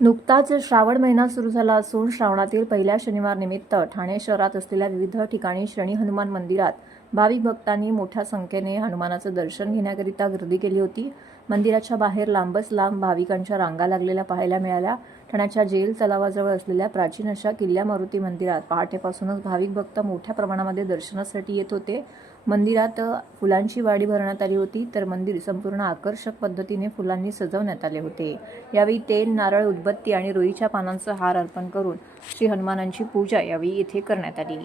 नुकताच श्रावण महिना सुरू झाला असून श्रावणातील पहिल्या शनिवार निमित्त ठाणे शहरात असलेल्या विविध ठिकाणी शनी हनुमान मंदिरात भाविक भक्तांनी मोठ्या संख्येने हनुमानाचं दर्शन घेण्याकरिता गर्दी केली होती. मंदिराच्या बाहेर लांबच लांब भाविकांच्या रांगा लागलेल्या पाहायला मिळाल्या. ठाण्याच्या जेल तलावाजवळ असलेल्या प्राचीन अशा किल्ल्या मारुती मंदिरात पहाटेपासूनच भाविक भक्त मोठ्या प्रमाणामध्ये दर्शनासाठी येत होते. मंदिरात फुलांची वाडी भरण्यात आली होती तर मंदिर संपूर्ण आकर्षक पद्धतीने फुलांनी सजवण्यात आले होते. यावेळी तेल नारळ उदबत्ती आणि रोईच्या पानांचा हार अर्पण करून श्री हनुमानांची पूजा यावेळी येथे करण्यात आली.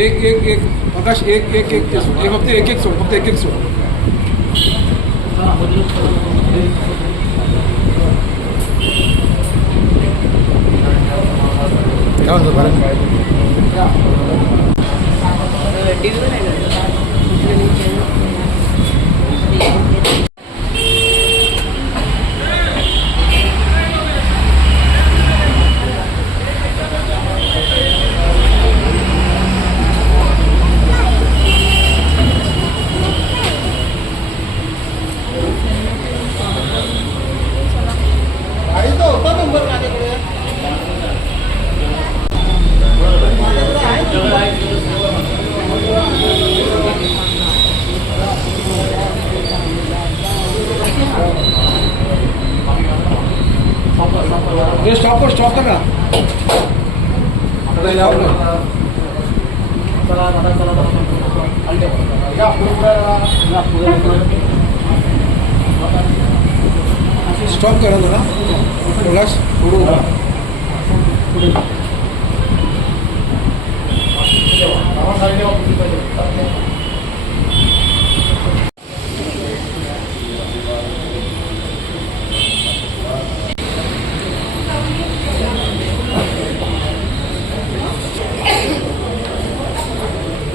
एक एक एक. प्रकाश एक एक एक ते सोड एक फक्त एक एक सोड फक्त एक एक सोड. काय म्हणतो बरं हे स्टॉप कर स्टॉप कर ना आता लाव ना. स्टॉप करा जरा प्रकाश पुढे उभा.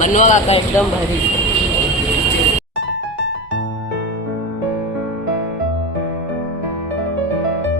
અને નોરા એકદમ ભરી